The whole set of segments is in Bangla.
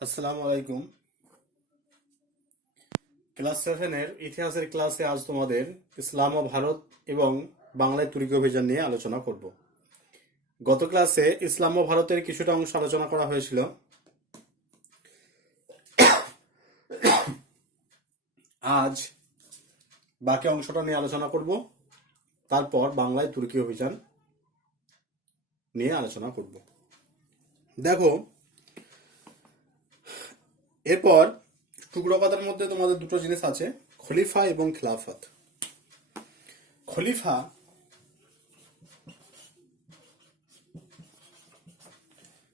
আসসালামু আলাইকুম। ক্লাস 7-এর ইতিহাসের ক্লাসে আজ তোমাদের ইসলাম ও ভারত এবং বাংলায় তুর্কি অভিযান নিয়ে আলোচনা করব। গত ক্লাসে ইসলাম ও ভারতের কিছুটা অংশ আলোচনা করা হয়েছিল। আজ বাকি অংশটা নিয়ে আলোচনা করব, তারপর বাংলায় তুর্কি অভিযান নিয়ে আলোচনা করব। দেখো, এরপর টুকরো কথার মধ্যে তোমাদের দুটো জিনিস আছে, খলিফা এবং খিলাফত। খলিফা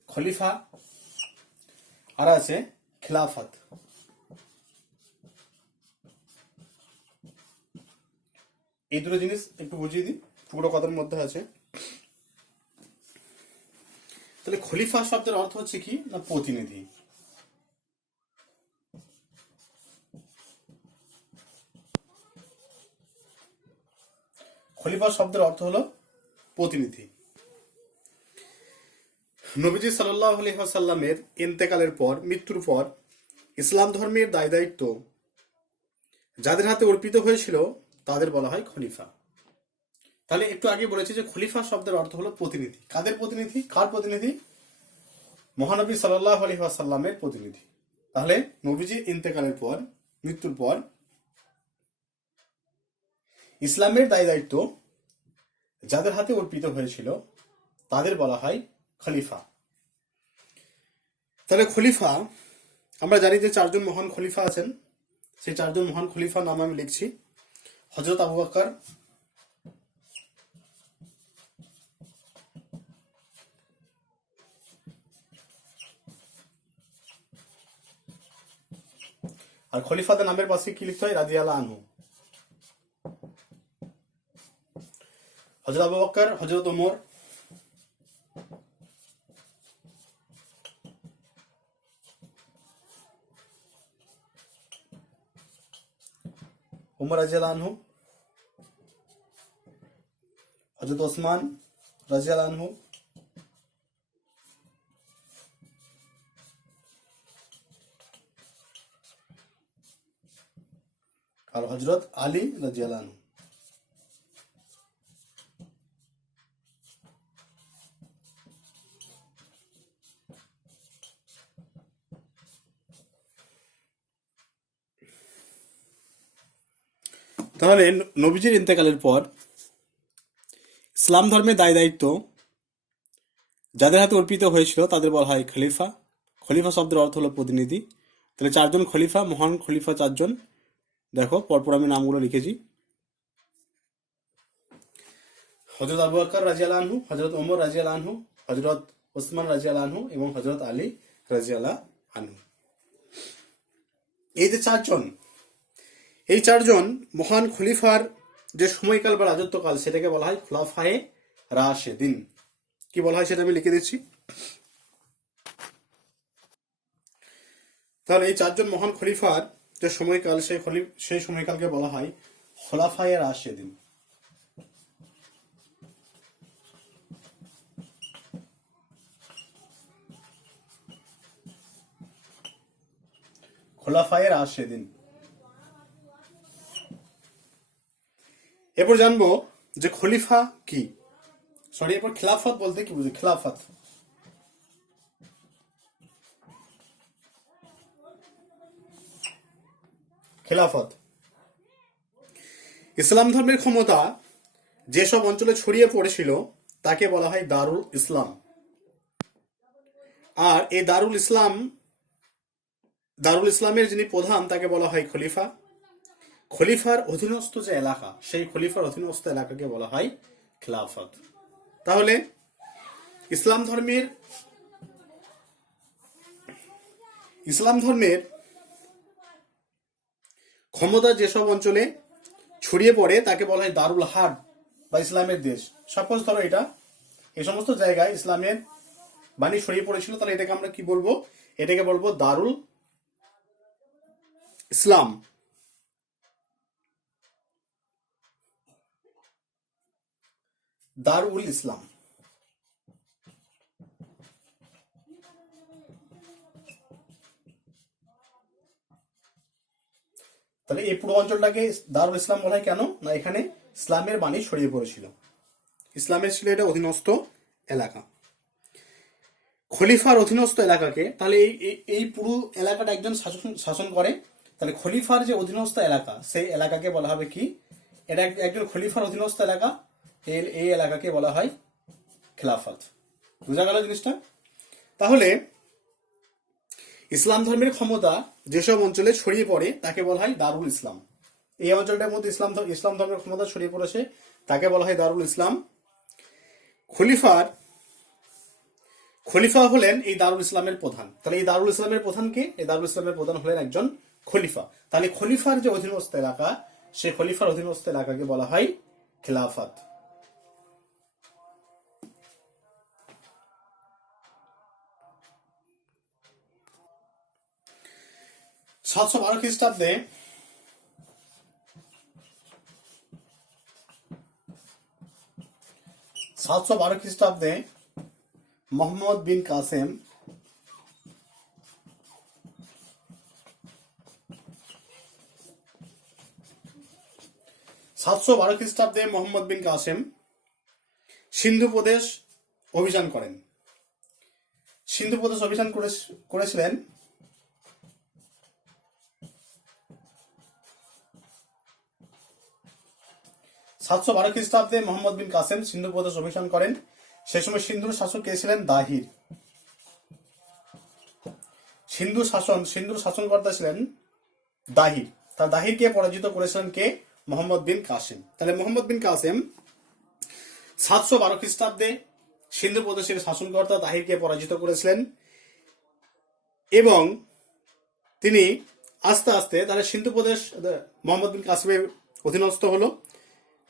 খলিফা আর আছে খিলাফত। এই দুটো জিনিস একটু বুঝিয়ে দিই, টুকরো কথার মধ্যে আছে। তাহলে খলিফা শব্দের অর্থ হচ্ছে কি না প্রতিনিধি। খলিফা শব্দের অর্থ হলো প্রতিনিধি। নবীজি সাল্লাল্লাহু আলাইহি ওয়াসাল্লামের ইন্তেকালের পর, মৃত্যুর পর ইসলাম ধর্মের দায় দায়িত্ব যাদের হাতে অর্পিত হয়েছিল তাদের বলা হয় খলিফা। তাহলে একটু আগে বলেছি যে খলিফা শব্দের অর্থ হলো প্রতিনিধি। কাদের প্রতিনিধি? কার প্রতিনিধি? মহানবী সাল্লাল্লাহু আলাইহি ওয়াসাল্লামের প্রতিনিধি। তাহলে নবীজি ইন্তেকালের পর, মৃত্যুর পর ইসলামের দায় দায়িত্ব যাদের হাতে অর্পিত হয়েছিল তাদের বলা হয় খলিফা। তাহলে খলিফা, আমরা জানি যে চারজন মহান খলিফা আছেন। সেই চারজন মহান খলিফার নাম আমি লিখছি। হযরত আবু বকর, আর খলিফাদের নামের পাশে কি লিখতে হয়? রাদিয়াল্লাহু আনহু। হযরত আবু বকর, হযরত ওমর, ওমর রাদিয়াল্লাহু আনহু, হযরত ওসমান রাদিয়াল্লাহু আনহু, আর হযরত আলী রাদিয়াল্লাহু আনহু। তাহলে নবীজির ইন্তেকালের পর ইসলাম ধর্মের দায় দায়িত্ব যাদের হাতে অর্পিত হয়েছিল তাদের বলা হয় খলিফা। খলিফা শব্দের অর্থ হলো প্রতিনিধি। তাহলে চারজন খলিফা, মহান খলিফা চারজন। দেখো, পরপর আমি নামগুলো লিখেছি। হযরত আবু বকর রাদিয়াল্লাহু আনহু, হযরত ওমর রাদিয়াল্লাহু আনহু, হযরত ওসমান রাদিয়াল্লাহু আনহু এবং হযরত আলী রাদিয়াল্লাহু আনহু। এই যে চারজন, এই চারজন মহান খলিফার যে সময়কাল বা রাজত্বকাল সেটাকে বলা হয় খুলাফায়ে রাশেদিন। কি বলা হয় সেটা আমি লিখে দিচ্ছি। তাহলে এই চারজন মহান খলিফার যে সময়কাল, সেই সময়কালকে বলা হয় খোলাফায়ে রাশেদিন। খোলাফায়ে রাশেদিন। এরপর জানবো যে খলিফা কি, এরপর খিলাফত বলতে কি বুঝি? খিলাফত খেলাফত ইসলাম ধর্মের ক্ষমতা যেসব অঞ্চলে ছড়িয়ে পড়েছিল তাকে বলা হয় দারুল ইসলাম। আর এই দারুল ইসলামের যিনি প্রধান তাকে বলা হয় খলিফা। খলিফার অধীনস্থ যে এলাকা, সেই খলিফার অধীনস্থ এলাকাকে বলা হয় খিলাফত। তাহলে ইসলাম ধর্মের ক্ষমতা যেসব অঞ্চলে ছড়িয়ে পড়ে তাকে বলা হয় দারুল হার্ব বা ইসলামের দেশ। সাপোজ ধরো এই সমস্ত জায়গায় ইসলামের বাণী ছড়িয়ে পড়েছিল, তাহলে এটাকে আমরা কি বলবো? এটাকে বলবো দারুল ইসলাম। দারুল ইসলাম। তাহলে এই পুরো অঞ্চলটাকে দারুল ইসলাম বলা হয় কেন? না এখানে ইসলামের বাণী ছড়িয়ে পড়েছিল, ইসলামের ছিল এটা অধীনস্থ এলাকা। খলিফার অধীনস্থ এলাকাকে, তাহলে এই পুরো এলাকাটা একজন শাসন করে, তাহলে খলিফার যে অধীনস্থ এলাকা সেই এলাকাকে বলা হবে কি? এটা একজন খলিফার অধীনস্থ এলাকা, এই এলাকাকে বলা হয় খেলাফত। বোঝা গেল জিনিসটা? তাহলে ইসলাম ধর্মের ক্ষমতা যেসব অঞ্চলে ছড়িয়ে পড়ে তাকে বলা হয় দারুল ইসলাম। এই অঞ্চলটার মধ্যে ইসলাম ধর্মের ক্ষমতা ছড়িয়ে পড়েছে, তাকে বলা হয় দারুল ইসলাম। খলিফা হলেন এই দারুল ইসলামের প্রধান। তাহলে এই দারুল ইসলামের প্রধান কে? এই দারুল ইসলামের প্রধান হলেন একজন খলিফা। তাহলে খলিফার যে অধীনস্থ এলাকা, সেই খলিফার অধীনস্থ এলাকাকে বলা হয় খেলাফত। 712 খ্রিস্টাব্দে মোহাম্মদ বিন কাসেম সিন্ধু প্রদেশ অভিযান করেন। সিন্ধু প্রদেশ অভিযান করেছিলেন 712 খ্রিস্টাব্দে মোহাম্মদ বিন কাসেম সিন্ধু প্রদেশ অভিযান করেন। সে সময় সিন্ধুর শাসক কে ছিলেন? দাহির। সিন্ধুর শাসনকর্তা ছিলেন দাহির। তার দাহিরকে পরাজিত করেছিলেন কে? মোহাম্মদ বিন কাসেম। তাহলে মোহাম্মদ বিন কাসেম 712 খ্রিস্টাব্দে সিন্ধু প্রদেশের শাসনকর্তা দাহিরকে পরাজিত করেছিলেন এবং তিনি আস্তে আস্তে তাহলে সিন্ধু প্রদেশ মোহাম্মদ বিন কাসেমের অধীনস্থ হলো।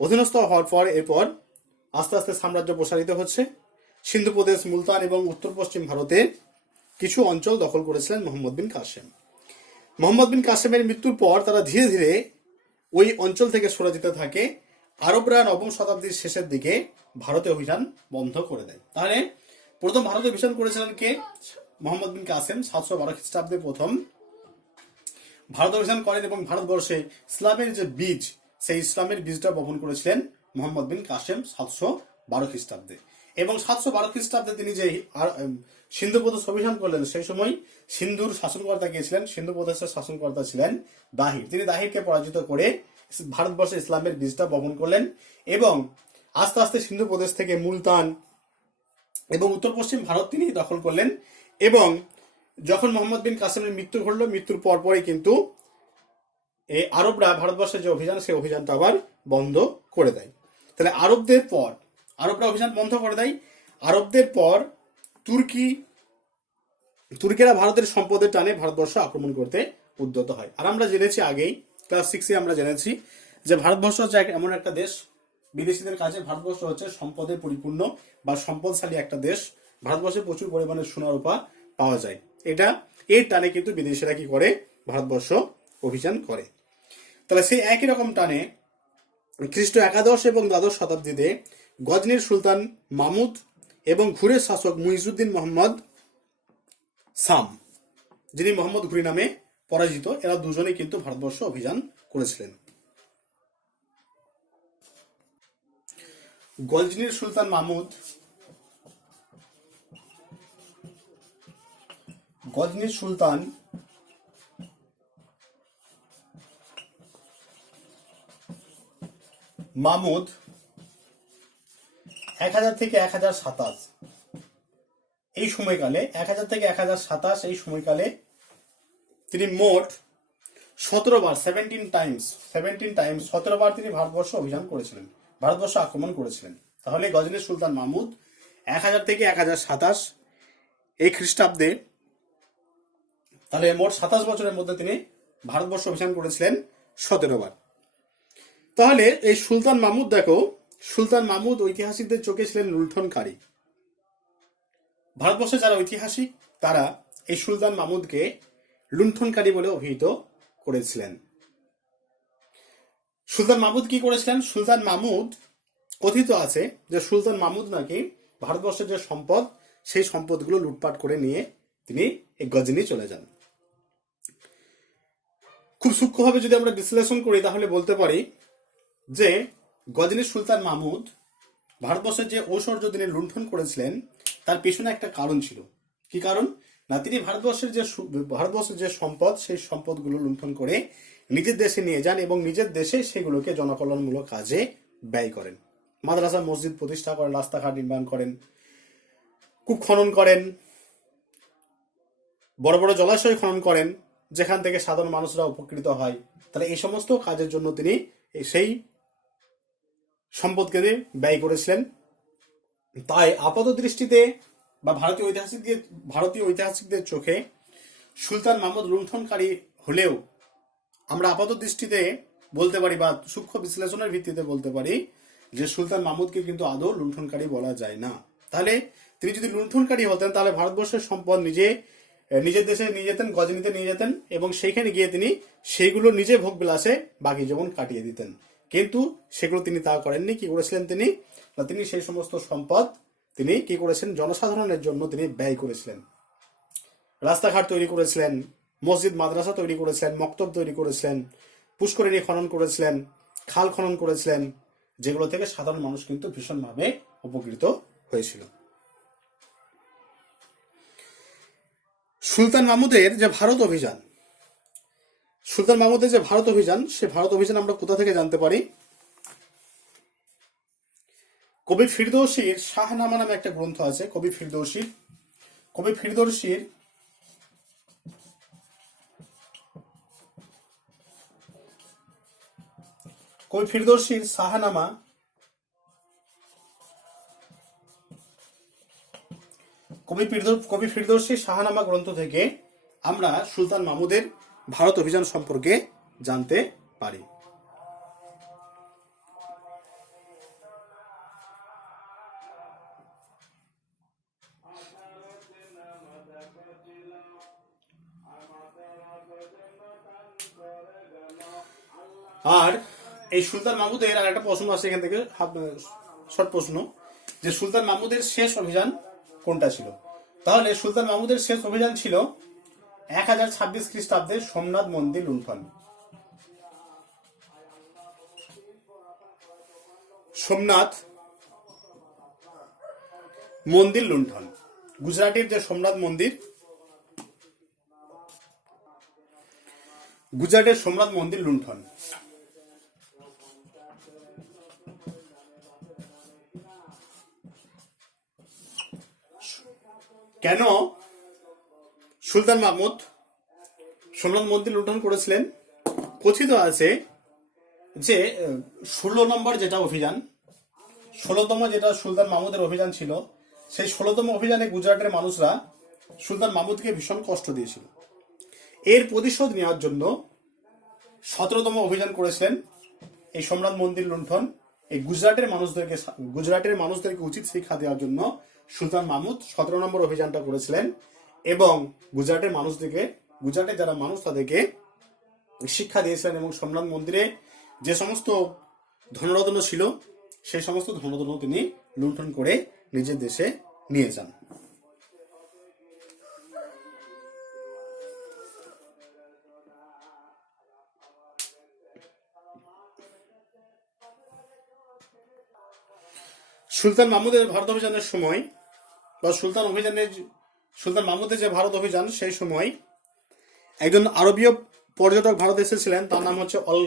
অধীনস্থ হওয়ার পর এরপর আস্তে আস্তে সাম্রাজ্য প্রসারিত হচ্ছে। সিন্ধু প্রদেশ, মুলতান এবং উত্তর পশ্চিম ভারতে কিছু অঞ্চল দখল করেছিলেন মোহাম্মদ বিন কাসেম। মোহাম্মদ বিন কাসেমের মৃত্যুর পর তারা ধীরে ধীরে ওই অঞ্চল থেকে সরে যেতে থাকে। আরবরা 9ম শতাব্দীর শেষের দিকে ভারতে অভিযান বন্ধ করে দেয়। তাহলে প্রথম ভারতে অভিযান করেছিলেন কে? মোহাম্মদ বিন কাসেম 712 খ্রিস্টাব্দে প্রথম ভারত অভিযান করেন এবং ভারতবর্ষে ইসলামের যে বীজ, সেই ইসলামের বীজটা বপন করেছিলেন মোহাম্মদ বিন কাসেম 712 খ্রিস্টাব্দে। এবং 712 খ্রিস্টাব্দে তিনি যে সিন্ধু প্রদেশ অভিযান করলেন, সেই সময় সিন্ধুর শাসনকর্তা কে ছিলেন? সিন্ধু প্রদেশের শাসনকর্তা ছিলেন দাহির। তিনি দাহিরকে পরাজিত করে ভারতবর্ষে ইসলামের বীজটা বপন করলেন এবং আস্তে আস্তে সিন্ধু প্রদেশ থেকে মুলতান এবং উত্তর পশ্চিম ভারত তিনি দখল করলেন। এবং যখন মোহাম্মদ বিন কাসেমের মৃত্যু ঘটল, মৃত্যুর পরপরই কিন্তু এই আরবরা ভারতবর্ষের যে অভিযান, সেই অভিযানটা আবার বন্ধ করে দেয়। তাহলে আরবরা অভিযান বন্ধ করে দেয়। আরবদের পর তুর্কিরা ভারতের সম্পদের টানে ভারতবর্ষ আক্রমণ করতে উদ্যত হয়। আর আমরা জেনেছি আগেই, ক্লাস 6-এ আমরা জেনেছি যে ভারতবর্ষ হচ্ছে এমন একটা দেশ, বিদেশিদের কাছে ভারতবর্ষ হচ্ছে সম্পদে পরিপূর্ণ বা সম্পদশালী একটা দেশ। ভারতবর্ষে প্রচুর পরিমাণে সোনা রূপা পাওয়া যায়। এর টানে কিন্তু বিদেশিরা কি করে? ভারতবর্ষ অভিযান করে। তাহলে সেই একই রকম টানে খ্রিস্ট 11 এবং 12 শতাব্দীতে গজনির সুলতান মাহমুদ এবং ঘুরের শাসক মুইজুদ্দিন মোহাম্মদ সাম, যিনি মোহাম্মদ ঘুরি নামে পরাজিত, এরা দুজনেই কিন্তু ভারতবর্ষ অভিযান করেছিলেন। গজনির সুলতান মাহমুদ মাহমুদ 1000 থেকে 1027 এই সময়কালে, 1000 থেকে 1027 এই সময়কালে তিনি মোট 17 বার তিনি ভারতবর্ষ অভিযান করেছিলেন, ভারতবর্ষ আক্রমণ করেছিলেন। তাহলে গজনির সুলতান মাহমুদ 1000 থেকে 1027 এই খ্রিস্টাব্দে, তাহলে মোট 27 বছরের মধ্যে তিনি ভারতবর্ষ অভিযান করেছিলেন 17 বার। তাহলে এই সুলতান মাহমুদ, দেখো, সুলতান মাহমুদ ঐতিহাসিকদের চোখে ছিলেন লুণ্ঠনকারী। ভারতবর্ষে যারা ঐতিহাসিক তারা এই সুলতান মাহমুদকে লুণ্ঠনকারী বলে অভিহিত করেছিলেন। সুলতান মাহমুদ কি করেছিলেন? সুলতান মাহমুদ, কথিত আছে যে সুলতান মাহমুদ নাকি ভারতবর্ষের যে সম্পদ, সেই সম্পদগুলো লুটপাট করে নিয়ে তিনি এই গজনি চলে যান। খুব সূক্ষ্মভাবে যদি আমরা বিশ্লেষণ করি তাহলে বলতে পারি যে গজনী সুলতান মাহমুদ ভারতবর্ষের যে ঐশ্বর্য তিনি লুণ্ঠন করেছিলেন তার পেছনে একটা কারণ ছিল। কি কারণ? না, তিনি ভারতবর্ষের যে সম্পদ, সেই সম্পদগুলো লুণ্ঠন করে নিজের দেশে নিয়ে যান এবং নিজের দেশে সেগুলোকে জনকল্যাণমূলক কাজে ব্যয় করেন। মাদ্রাসা মসজিদ প্রতিষ্ঠা করেন, রাস্তাঘাট নির্মাণ করেন, কূপ খনন করেন, বড় বড় জলাশয় খনন করেন, যেখান থেকে সাধারণ মানুষরা উপকৃত হয়। তাহলে এই সমস্ত কাজের জন্য তিনি সেই সম্পদকে ব্যয় করেছিলেন। তাই আপাত দৃষ্টিতে বা ভারতীয় ঐতিহাসিকদের চোখে সুলতান মাহমুদ লুণ্ঠনকারী হলেও আমরা আপাত দৃষ্টিতে বলতে পারি বা সূক্ষ্ম বিশ্লেষণের ভিত্তিতে বলতে পারি যে সুলতান মাহমুদকে কিন্তু আদৌ লুণ্ঠনকারী বলা যায় না। তাহলে তিনি যদি লুণ্ঠনকারী হতেন তাহলে ভারতবর্ষের সম্পদ নিজের দেশে নিয়ে যেতেন, গজনীতে নিয়ে যেতেন এবং সেইখানে গিয়ে তিনি সেইগুলো নিজে ভোগ বিলাসে বাকি জীবন কাটিয়ে দিতেন। কিন্তু সেগুলো তিনি তা করেননি। কি করেছিলেন তিনি সেই সমস্ত সম্পদ তিনি কি করেছেন? জনসাধারণের জন্য তিনি ব্যয় করেছিলেন। রাস্তাঘাট তৈরি করেছিলেন, মসজিদ মাদ্রাসা তৈরি করেছিলেন, মক্তব তৈরি করেছিলেন, পুষ্করিণী খনন করেছিলেন, খাল খনন করেছিলেন, যেগুলো থেকে সাধারণ মানুষ কিন্তু ভীষণভাবে উপকৃত হয়েছিল। সুলতান মাহমুদের যে ভারত অভিযান, সে ভারত অভিযান আমরা কোথা থেকে জানতে পারি? কবি ফিরদৌসির শাহনামা নামে একটা গ্রন্থ আছে। কবি ফিরদৌসির শাহনামা গ্রন্থ থেকে আমরা সুলতান মাহমুদের ভারত অভিযান সম্পর্কে জানতে পারি। আর এই সুলতান মাহমুদের আর একটা প্রশ্ন আছে এখান থেকে, শর্ট প্রশ্ন, যে সুলতান মাহমুদের শেষ অভিযান কোনটা ছিল? তাহলে সুলতান মাহমুদের শেষ অভিযান ছিল 1026 খ্রিস্টাব্দে সোমনাথ মন্দির লুণ্ঠন। গুজরাটের যে সোমনাথ মন্দির, লুণ্ঠন। কেন সুলতান মাহমুদ সোমনাথ মন্দির লুণ্ঠন করেছিলেন? কথিত আছে যে 16 নম্বর যেটা অভিযান, 16তম যেটা সুলতান মাহমুদের অভিযান ছিল, সেই 16তম অভিযানে গুজরাটের মানুষরা সুলতান মাহমুদকে ভীষণ কষ্ট দিয়েছিল। এর প্রতিশোধ নেওয়ার জন্য 17তম অভিযান করেছিলেন এই সোমনাথ মন্দির লুণ্ঠন। এই গুজরাটের মানুষদেরকে উচিত শিক্ষা দেওয়ার জন্য সুলতান মাহমুদ 17 নম্বর অভিযানটা করেছিলেন এবং গুজরাটের যারা মানুষ তাদেরকে শিক্ষা দিয়েছিলেন এবং সোমনাথ মন্দিরে যে সমস্ত ধনরত্ন ছিল সেই সমস্ত ধনরত্ন তিনি লুণ্ঠন করে নিজের দেশে নিয়ে যান। সুলতান মাহমুদের ভারত অভিযানের সময় বা সুলতান মাহমুদের যে ভারত অভিযান, সেই সময় একজন আরবীয় পর্যটক ভারত এসেছিলেন, তার নাম হচ্ছে অল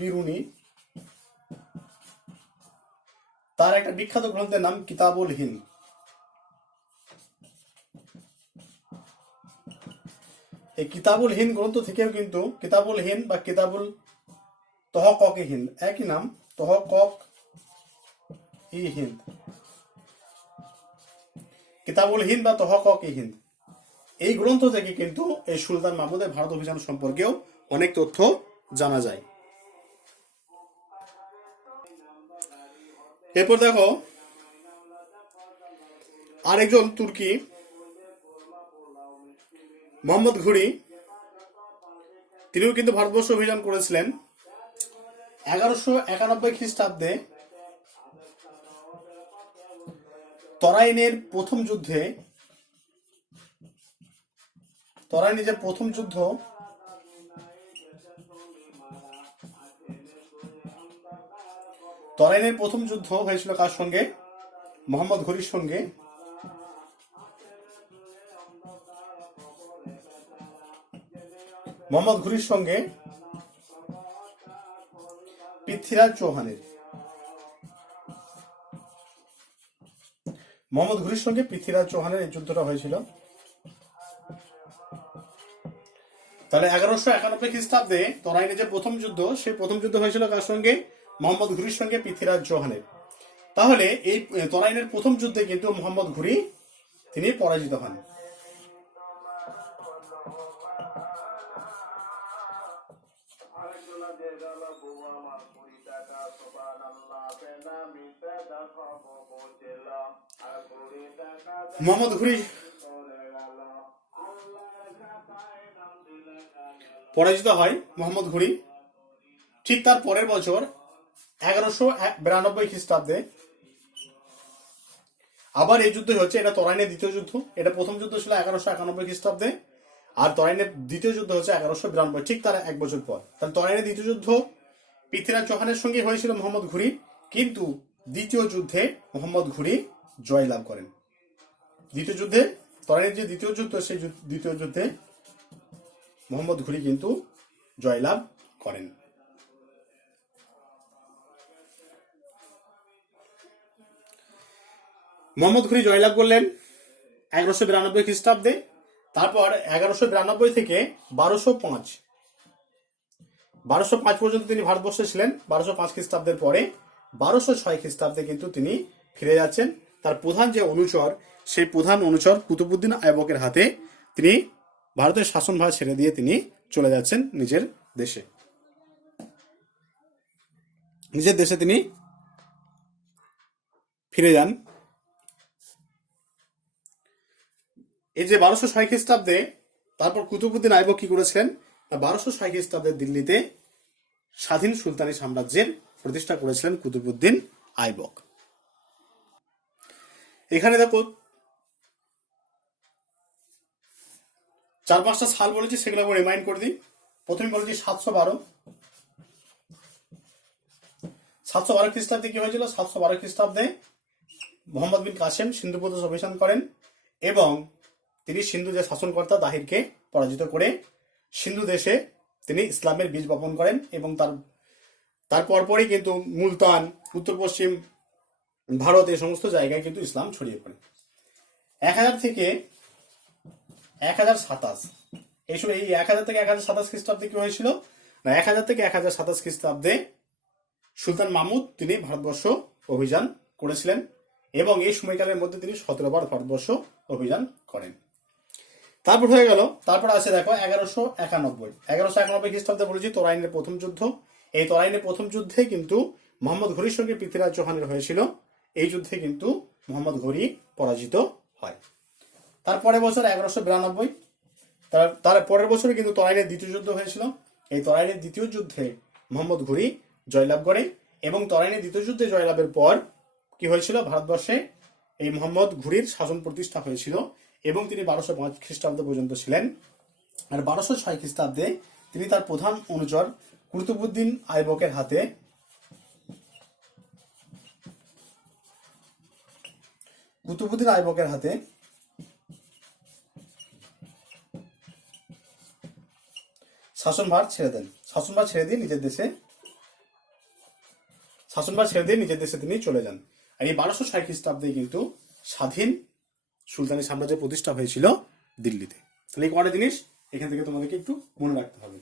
বিরুনি। তার একটা বিখ্যাত গ্রন্থের নাম কিতাবুল হিন্দ। এই কিতাবুল হিন্দ গ্রন্থ থেকেও কিন্তু কিতাবুল হিন্দ বা কিতাবুল তহকক-ই হিন্দ, একই নাম, তহকক-ই হিন্দ, কিতাবুল হিন্দ বা তহকক-ই হিন্দ, এই গ্রন্থ থেকে কিন্তু এই সুলতান মাহমুদের ভারত অভিযান সম্পর্কেও অনেক তথ্য জানা যায়। এরপর দেখো আরেকজন তুর্কি মোহাম্মদ ঘুরি, তিনিও কিন্তু ভারতবর্ষ অভিযান করেছিলেন 1191 খ্রিস্টাব্দে। তরাইনের প্রথম যুদ্ধে তরাইনে যে প্রথম যুদ্ধ তরাইনের প্রথম যুদ্ধ হয়েছিল কার সঙ্গে? মোহাম্মদ ঘুরির সঙ্গে। মোহাম্মদ ঘুরির সঙ্গে পৃথ্বীরাজ চৌহানের। মোহাম্মদ ঘুরির সঙ্গে পৃথ্বীরাজ চৌহানের এই যুদ্ধটা হয়েছিল। তাহলে 1191 খ্রিস্টাব্দে তরাইনে যে প্রথম যুদ্ধ, সেই প্রথম যুদ্ধ হয়েছিল কার সঙ্গে? মোহাম্মদ ঘুরির সঙ্গে পৃথ্বীরাজ চৌহানের। তাহলে এই তরাইনের প্রথম যুদ্ধে কিন্তু মোহাম্মদ ঘুরি তিনি পরাজিত হন। মোহাম্মদ ঘুরি পরাজিত হয় মোহাম্মদ ঘুরি। ঠিক তার পরের বছর 1192 খ্রিস্টাব্দে আবার এই যুদ্ধ হচ্ছে। এটা তরাইনের দ্বিতীয় যুদ্ধ। এটা প্রথম যুদ্ধ ছিল 1191 খ্রিস্টাব্দে, আর তরাইনের দ্বিতীয় যুদ্ধ হচ্ছে 1192, ঠিক তার এক বছর পর। তাহলে তরাইনের দ্বিতীয় যুদ্ধ পৃথ্বীরাজ চৌহানের সঙ্গে হয়েছিল মোহাম্মদ ঘুরি, কিন্তু দ্বিতীয় যুদ্ধে মোহাম্মদ ঘুরি জয়লাভ করেন। দ্বিতীয় যুদ্ধে, তরাইনের যে দ্বিতীয় যুদ্ধ, সেই দ্বিতীয় যুদ্ধে মোহাম্মদ ঘুরি কিন্তু জয়লাভ করেন। মোহাম্মদ ঘুরি জয়লাভ করলেন 1192 খ্রিস্টাব্দে। তারপর 1192 থেকে 1205 পর্যন্ত তিনি ভারতবর্ষে ছিলেন। 1205 খ্রিস্টাব্দের পরে 1206 খ্রিস্টাব্দে কিন্তু তিনি ফিরে যাচ্ছেন। তার প্রধান যে অনুচর, সেই প্রধান অনুচর কুতুবউদ্দিন আইবকের হাতে তিনি ভারতের শাসনভার ছেড়ে দিয়ে তিনি চলে যাচ্ছেন নিজের দেশে। তিনি ফিরে যান। এই যে 1206 খ্রিস্টাব্দে তারপর কুতুবউদ্দিন আইবক কি করেছিলেন? 1206 খ্রিস্টাব্দে দিল্লিতে স্বাধীন সুলতানি সাম্রাজ্যের প্রতিষ্ঠা করেছিলেন কুতুবউদ্দিন আইবক। এখানে দেখো 4-5টা সাল বলেছি, সেগুলো আমি রিমাইন্ড করে দিই। প্রথমে বলেছি 712 খ্রিস্টাব্দে কি হয়েছিল? 712 খ্রিস্টাব্দে মোহাম্মদ বিন কাসেম সিন্ধু প্রদেশ অভিযান করেন এবং তিনি সিন্ধু যে শাসনকর্তা দাহিরকে পরাজিত করে সিন্ধু দেশে তিনি ইসলামের বীজ বপন করেন এবং তার পরপরই কিন্তু মুলতান, উত্তর পশ্চিম ভারত, এই সমস্ত জায়গায় কিন্তু ইসলাম ছড়িয়ে পড়ে। 1000 থেকে 1027 এই 1000 থেকে 1027 খ্রিস্টাব্দে কি হয়েছিল না? 1000 থেকে 1027 খ্রিস্টাব্দে সুলতান মাহমুদ তিনি ভারতবর্ষ অভিযান করেছিলেন এবং এই সময়কালের মধ্যে তিনি 17 বার ভারতবর্ষ অভিযান করেন। তারপর হয়ে গেল, তারপর আছে দেখো 1191 খ্রিস্টাব্দে বলেছি তরাইনের প্রথম যুদ্ধ। এই তরাইনের প্রথম যুদ্ধে কিন্তু মোহাম্মদ ঘুরির সঙ্গে পৃথ্বীরাজ চৌহানের হয়েছিল। এই যুদ্ধে কিন্তু মোহাম্মদ ঘুরি পরাজিত হয়। তারপরের বছর 1192, তার পরের বছরে কিন্তু তরাইনের দ্বিতীয় যুদ্ধ হয়েছিল। এই তরাইনের দ্বিতীয় যুদ্ধে মোহাম্মদ ঘুরি জয়লাভ করে এবং তরাইনের দ্বিতীয় যুদ্ধে জয়লাভের পর কি হয়েছিল? ভারতবর্ষে এই মোহাম্মদ ঘুরির শাসন প্রতিষ্ঠা হয়েছিল এবং তিনি 1205 খ্রিস্টাব্দ পর্যন্ত ছিলেন। আর 1206 খ্রিস্টাব্দে তিনি তার প্রধান অনুচর কুতুবউদ্দিন আইবকের হাতে শাসনভার ছেড়ে দেন। শাসনভার ছেড়ে দিয়ে নিজের দেশে তিনি চলে যান। আর এই 1206 খ্রিস্টাব্দে কিন্তু স্বাধীন সুলতানি সাম্রাজ্যের প্রতিষ্ঠা হয়েছিল দিল্লিতে। তাহলে এই কটা জিনিস এখান থেকে তোমাদেরকে একটু মনে রাখতে হবে।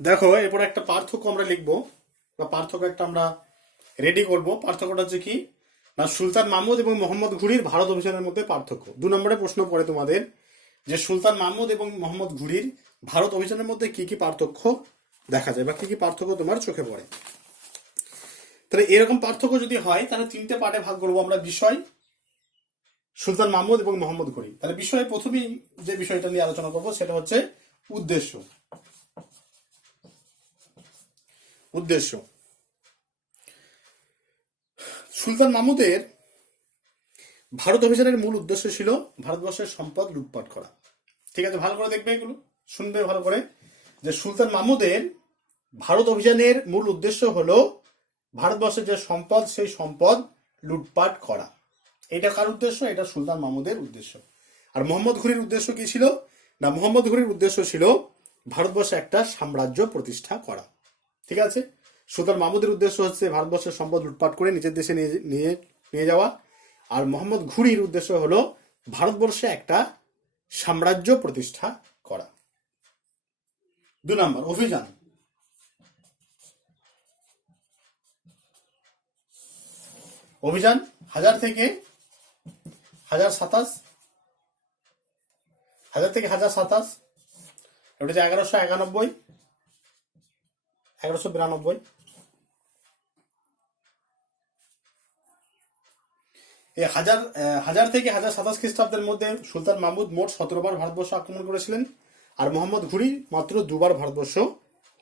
দেখো, এরপর একটা পার্থক্য আমরা লিখবো বা পার্থক্য একটা আমরা রেডি করব। পার্থক্যটা হচ্ছে কি না, সুলতান মাহমুদ এবং মোহাম্মদ ঘুরির ভারত অভিযানের মধ্যে পার্থক্য। 2 নম্বরে প্রশ্ন পড়ে তোমাদের যে সুলতান মাহমুদ এবং মোহাম্মদ ঘুরির ভারত অভিযানের মধ্যে কি কি পার্থক্য দেখা যায় বা কি কি পার্থক্য তোমার চোখে পড়ে। তাহলে এরকম পার্থক্য যদি হয় তাহলে 3টে পার্টে ভাগ করবো আমরা। বিষয়, সুলতান মাহমুদ এবং মোহাম্মদ ঘুরি। তাহলে বিষয়ে প্রথমেই যে বিষয়টা নিয়ে আলোচনা করবো সেটা হচ্ছে উদ্দেশ্য। সুলতান মাহমুদের ভারত অভিযানের মূল উদ্দেশ্য ছিল ভারতবর্ষের সম্পদ লুটপাট করা। ঠিক আছে, ভালো করে দেখবে, এগুলো শুনবে ভালো করে, যে সুলতান মাহমুদের ভারত অভিযানের মূল উদ্দেশ্য হলো ভারতবর্ষের যে সম্পদ সেই সম্পদ লুটপাট করা। এটা কার উদ্দেশ্য? এটা সুলতান মাহমুদের উদ্দেশ্য। আর মোহাম্মদ ঘুরির উদ্দেশ্য কি ছিল? না, মোহাম্মদ ঘুরির উদ্দেশ্য ছিল ভারতবর্ষে একটা সাম্রাজ্য প্রতিষ্ঠা করা। ঠিক আছে, সুলতান মাহমুদের উদ্দেশ্য হচ্ছে ভারতবর্ষের সম্পদ লুটপাট করে নিজের দেশে নিয়ে যাওয়া। আর মোহাম্মদ ঘুরির উদ্দেশ্য হলো ভারতবর্ষে একটা সাম্রাজ্য প্রতিষ্ঠা করা। 2 নম্বর, অভিযান। অভিযান 1000 থেকে 1027, 1000 থেকে 1027, এটা হচ্ছে 1191, 1192। এই 1000 থেকে 1027 খ্রিস্টাব্দের মধ্যে সুলতান মাহমুদ মোট 17 বার ভারতবর্ষ আক্রমণ করেছিলেন, আর মোহাম্মদ ঘুরি মাত্র 2 বার ভারতবর্ষ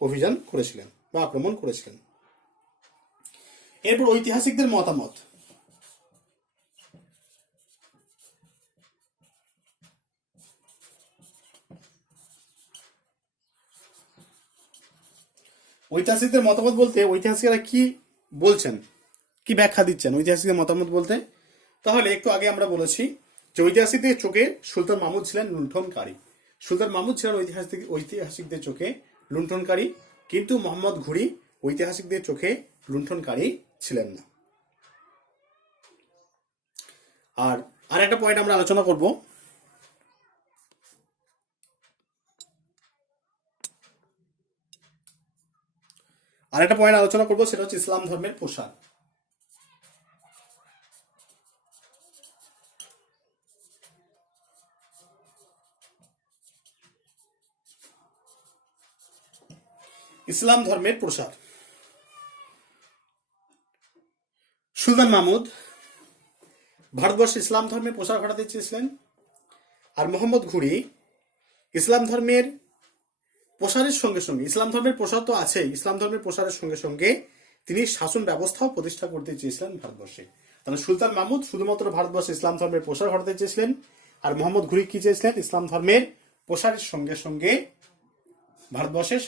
অভিযান করেছিলেন বা আক্রমণ করেছিলেন। এরপর ঐতিহাসিকদের মতামত। ঐতিহাসিকদের মতামত বলতে ঐতিহাসিকরা কি বলছেন, কি ব্যাখ্যা দিচ্ছেন ঐতিহাসিকদের মতামত বলতে? তাহলে একটু আগে আমরা বলেছি যে ঐতিহাসিকদের চোখে সুলতান মাহমুদ ছিলেন লুণ্ঠনকারী। সুলতান মাহমুদ ছিলেন ঐতিহাসিকদের চোখে লুণ্ঠনকারী, কিন্তু মোহাম্মদ ঘুরি ঐতিহাসিকদের চোখে লুণ্ঠনকারী ছিলেন না। আর একটা পয়েন্ট আমরা আলোচনা করব, সেটা হচ্ছে ইসলাম ধর্মের প্রসার। ইসলাম ধর্মের প্রসার। সুলতান মাহমুদ ভারতবর্ষে ইসলাম ধর্মের প্রসার ঘটাতে চেয়েছিলেন, আর মোহাম্মদ ঘুরি ইসলাম ধর্মের প্রসারের সঙ্গে সঙ্গে, ইসলাম ধর্মের প্রসার তো আছে, ইসলাম ধর্মের প্রসারের সঙ্গে সঙ্গে তিনি শাসন ব্যবস্থাও প্রতিষ্ঠা করতে চেয়েছিলেন ভারতবর্ষে। তাহলে সুলতান মাহমুদ শুধুমাত্র ভারতবর্ষে ইসলাম ধর্মের প্রসার ঘটাতে চেয়েছিলেন, আর মোহাম্মদ ঘুরি কি চেয়েছিলেন? ইসলাম ধর্মের প্রসারের সঙ্গে সঙ্গে ভারতবর্ষের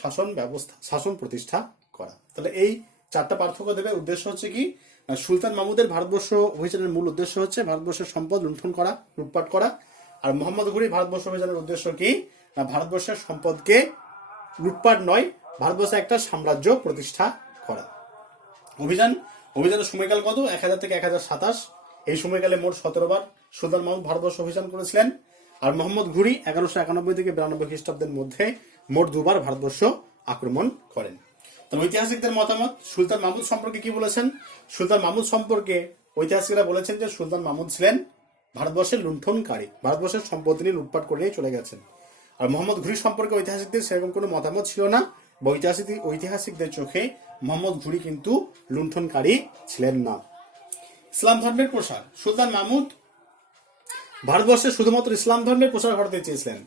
শাসন প্রতিষ্ঠা করা। তাহলে এই 4টা পার্থক্য দেবে। উদ্দেশ্য হচ্ছে কি? সুলতান মাহমুদের ভারতবর্ষ অভিযানের মূল উদ্দেশ্য হচ্ছে ভারতবর্ষের সম্পদ লুণ্ঠন করা, লুটপাট করা। আর মোহাম্মদ ঘুরি ভারতবর্ষ অভিযানের উদ্দেশ্য কি? না, ভারতবর্ষের সম্পদকে লুটপাট নয়, ভারতবর্ষে একটা সাম্রাজ্য প্রতিষ্ঠা করা। অভিযানের সময়কাল কত? 1000 থেকে 1027। এই সময়কালে মোট 17 বার সুলতান মাহমুদ ভারতবর্ষ অভিযান করেছিলেন, আর মোহাম্মদ ঘুরি 1191 থেকে 92 খ্রিস্টাব্দের মধ্যে মোট 2 বার ভারতবর্ষ আক্রমণ করেন। তাহলে ঐতিহাসিকদের মতামত সুলতান মাহমুদ সম্পর্কে কি বলেছেন? সুলতান মাহমুদ সম্পর্কে ঐতিহাসিকরা বলেছেন যে সুলতান মাহমুদ ছিলেন ভারতবর্ষের লুণ্ঠনকারী, ভারতবর্ষের সম্পদ তিনি লুটপাট করে নিয়ে চলে গেছেন। আর মোহাম্মদ ঘুরি সম্পর্কে ঐতিহাসিকদের সেরকম কোনো মতামত ছিল না, বা ঐতিহাসিকদের চোখে মোহাম্মদ ঘুরি কিন্তু লুণ্ঠনকারী ছিলেন না। ইসলাম ধর্মের প্রসার। সুলতান মাহমুদ ভারতবর্ষে শুধুমাত্র ইসলাম ধর্মের প্রসার ঘটাতে চেয়েছিলেন,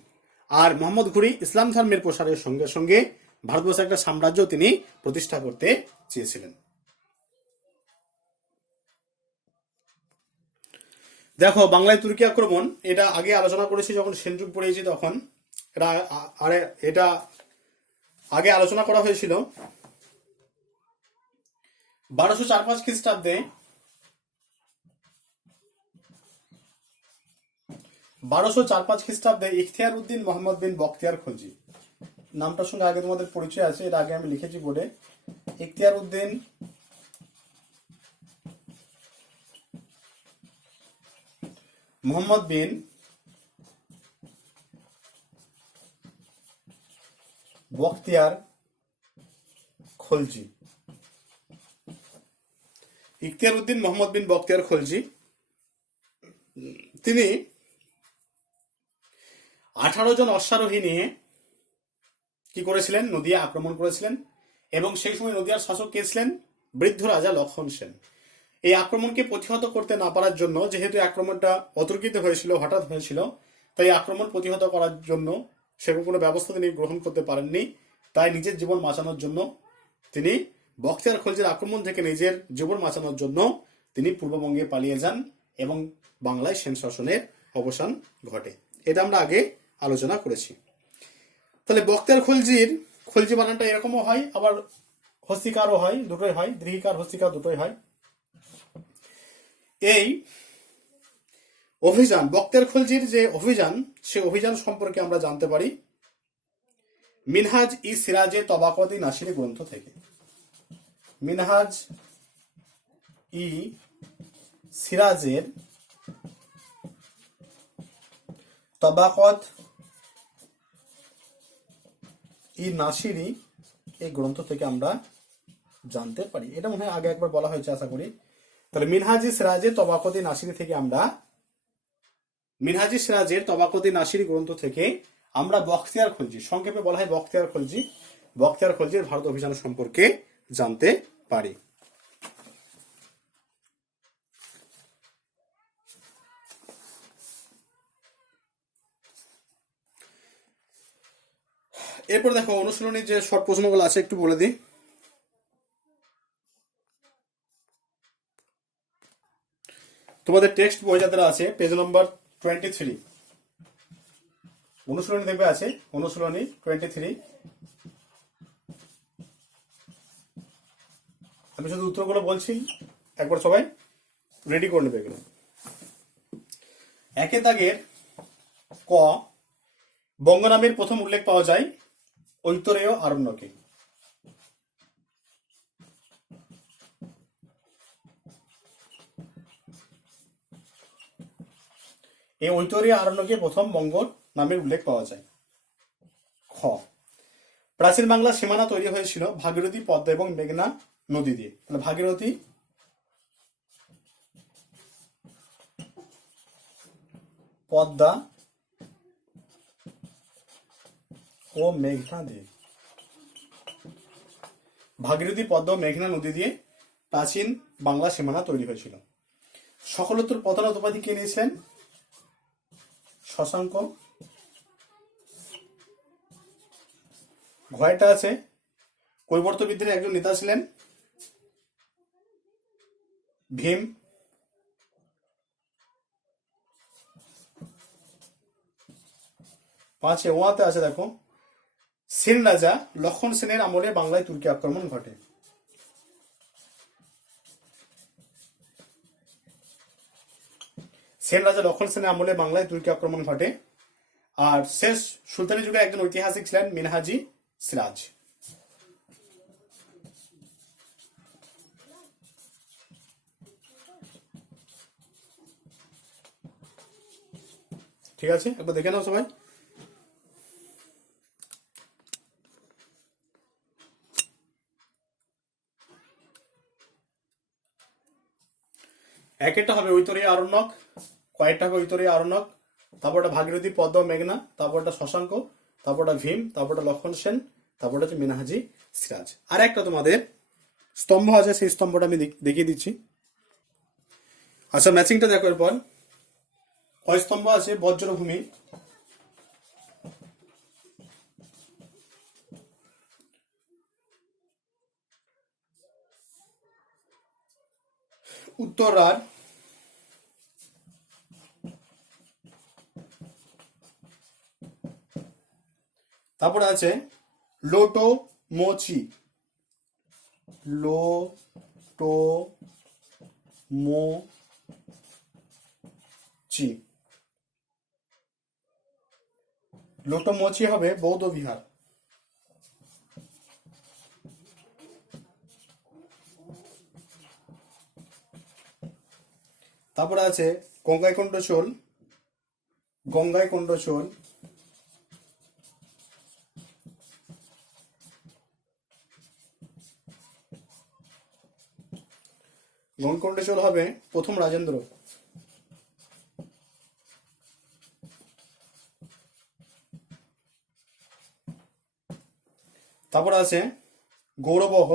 আর মোহাম্মদ ঘুরি ইসলাম ধর্মের প্রসারের সঙ্গে সঙ্গে ভারতবর্ষে একটা সাম্রাজ্য তিনি প্রতিষ্ঠা করতে চেয়েছিলেন। দেখো, বাংলায় তুর্কি আক্রমণ, এটা আগে আলোচনা করেছি যখন সেনযুগ পড়িয়েছি, তখন এটা আগে আলোচনা করা হয়েছিল। 1204-5 খ্রিস্টাব্দে 1204-5 খ্রিস্টাব্দে ইখতিয়ার উদ্দিন মোহাম্মদ বিন বখতিয়ার খলজি, নামটার সঙ্গে আগে তোমাদের পরিচয় আছে, এর আগে আমি লিখেছি বলে। ইখতিয়ার উদ্দিন মোহাম্মদ বিন বখতিয়ার খলজি। ইখতিয়ার উদ্দিন মোহাম্মদ বিন বখতিয়ার খলজি তিনি 18 জন অশ্বারোহী নিয়ে কি করেছিলেন? নদিয়া আক্রমণ করেছিলেন, এবং সেই সময় নদিয়ার শাসক কে ছিলেন? বৃদ্ধ রাজা লক্ষণ সেন। এই আক্রমণকে প্রতিহত করতে না পারার জন্য, যেহেতু আক্রমণটা অতর্কিত হয়েছিল, হঠাৎ হয়েছিল, তাই আক্রমণ প্রতিহত করার জন্য সেরকম কোনো ব্যবস্থা তিনি গ্রহণ করতে পারেননি। তাই নিজের জীবন বাঁচানোর জন্য তিনি বখতিয়ার খলজির আক্রমণ থেকে নিজের জীবন বাঁচানোর জন্য তিনি পূর্ববঙ্গে পালিয়ে যান, এবং বাংলায় সেন শাসনের অবসান ঘটে। এটা আমরা আগে আলোচনা করেছি। তাহলে বক্তিয়ার খলজি বানানটা এরকমও হয়, আবার হস্তিকারও হয়, দুটোই হয়, দীর্ঘিকার হস্তিকার দুটোই হয়। এই অভিযান, বক্তিয়ার খলজির যে অভিযান, সে অভিযান সম্পর্কে আমরা জানতে পারি মিনহাজ ই সিরাজে তবাকত-ই নাসিরি গ্রন্থ থেকে। মিনহাজ ই সিরাজের তবাকত ই নাসিরি এই গ্রন্থ থেকে আমরা জানতে পারি। এটা মনে হয় আগে একবার বলা হয়েছে আশা করি। তাহলে মিনহাজি সিরাজের তবাকত ই নাসিরি থেকে আমরা, মিনহাজি সিরাজের তবাকত ই নাসিরি গ্রন্থ থেকে আমরা বখতিয়ার খলজি, সংক্ষেপে বলা হয় বখতিয়ার খলজির ভারত অভিযান সম্পর্কে জানতে পারি। এরপর দেখো অনুশীলনী যে শর্ট প্রশ্নগুলো আছে একটু বলে দিই। তোমাদের টেক্সট বই যাদের আছে পেজ নম্বর 23, অনুশীলনী দেখবে আছে, অনুশীলনী 23। আমি শুধু উত্তরগুলো বলছি, একবার সবাই রেডি করে নেবে এগুলো। একে দাগের ক, বঙ্গনামের প্রথম উল্লেখ পাওয়া যায় ঐতরেয় আরণ্যকে। এই ঐতরেয় আরণ্যকে প্রথম বঙ্গ নামের উল্লেখ পাওয়া যায়। খ, প্রাচীন বাংলার সীমানা তৈরি হয়েছিল ভাগীরথী, পদ্মা এবং মেঘনা নদী দিয়ে। তাহলে ভাগীরথী, পদ্মা ও মেঘনা দিয়ে, ভাগীরথী, পদ্মা ও মেঘনা নদী দিয়ে প্রাচীন বাংলা সীমানা তৈরি হয়েছিল। সকলোত্তর প্রধান উপাধি কে নিয়েছিলেন? শশাঙ্ক। ঘয়টা আছে, কৈবর্ত বিদ্রোহের একজন নেতা ছিলেন ভীম। পাঁচে ওয়াতে আছে দেখো, সেন রাজা লক্ষণ সেনের আমলে বাংলায় তুর্কি আক্রমণ ঘটে। সেন রাজা লক্ষণ সেনের আমলে বাংলায় তুর্কি আক্রমণ ঘটে। আর শেষ সুলতানি যুগে একজন ঐতিহাসিক ছিলেন মিনহাজি সিরাজ। ঠিক আছে, একবার দেখে নাও সবাই। একটা হবে ঐতরেয় আরণ্যক, কয়েকটা হবে ঐতরেয় আরণ্যক, তারপরটা ভাগীরথী, পদ্মা, মেঘনা, তারপরটা শশাঙ্ক, তারপরটা ভীম, তারপরটা লক্ষণ সেন, তারপরটা হচ্ছে মিনহাজি সিরাজ। আর একটা তোমাদের স্তম্ভ আছে, সেই স্তম্ভটা আমি দেখিয়ে দিচ্ছি। আচ্ছা, ম্যাচিংটা দেখো। এরপর কয় স্তম্ভ আছে? বজ্রভূমি, উত্তরার, তারপরে আছে লোটো মোচি, লোটো মোচি, লোটো মোচি হবে বৌদ্ধ বিহার। তারপরে আছে গঙ্গাইকোন্ড চোল, গঙ্গাইকোন্ড চোল, গঙ্গাইকোন্ড চোল হবে প্রথম রাজেন্দ্র। তারপর আছে গৌরবহ,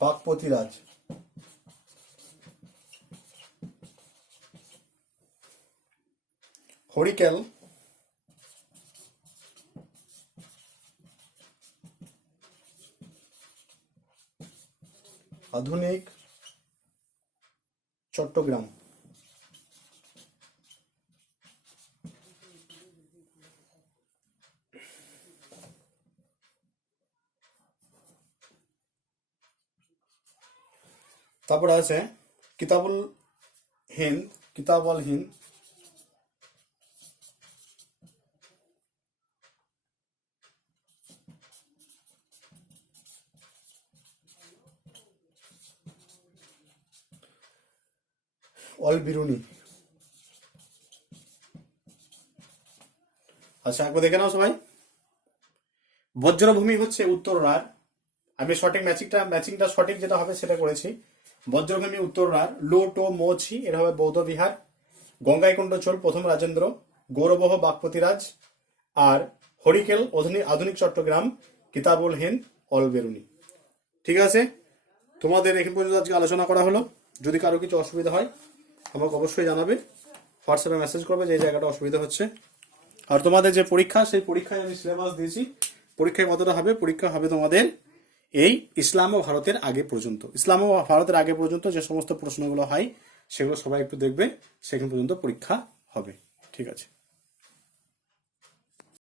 বাগপতিরাজ। হরিকেল, আধুনিক চট্টগ্রাম। তারপরে আছে কিতাবুল হিন্দ, কিতাবুল হিন্দ, অল বিরুনি। আচ্ছা একবার দেখে নাও সবাই। বজ্রভূমি হচ্ছে উত্তররার, আমি সঠিক ম্যাচিংটা সঠিক যেটা হবে সেটা করেছি। বজ্রভূমি উত্তররার, লো টো মোছি এর হবে বৌদ্ধ বিহার, গঙ্গাইকুণ্ড চোল প্রথম রাজেন্দ্র, গৌরবহ বাগপতিরাজ, আর হরিকেল আধুনিক চট্টগ্রাম, কিতাবুল হিন্দ, অল বেরুনি। ঠিক আছে, তোমাদের এখন পর্যন্ত আজকে আলোচনা করা হলো। যদি কারো কিছু অসুবিধা হয় আমাকে অবশ্যই জানাবে, হোয়াটসঅ্যাপে মেসেজ করবে যে এই জায়গাটা অসুবিধা হচ্ছে। আর তোমাদের যে পরীক্ষা, সেই পরীক্ষায় আমি সিলেবাস দিয়েছি। পরীক্ষায় কতটা হবে? পরীক্ষা হবে তোমাদের এই ইসলাম ও ভারতের আগে পর্যন্ত। ইসলাম ও ভারতের আগে পর্যন্ত যে সমস্ত প্রশ্নগুলো হয় সেগুলো সবাই একটু দেখবে, সেখান পর্যন্ত পরীক্ষা হবে। ঠিক আছে।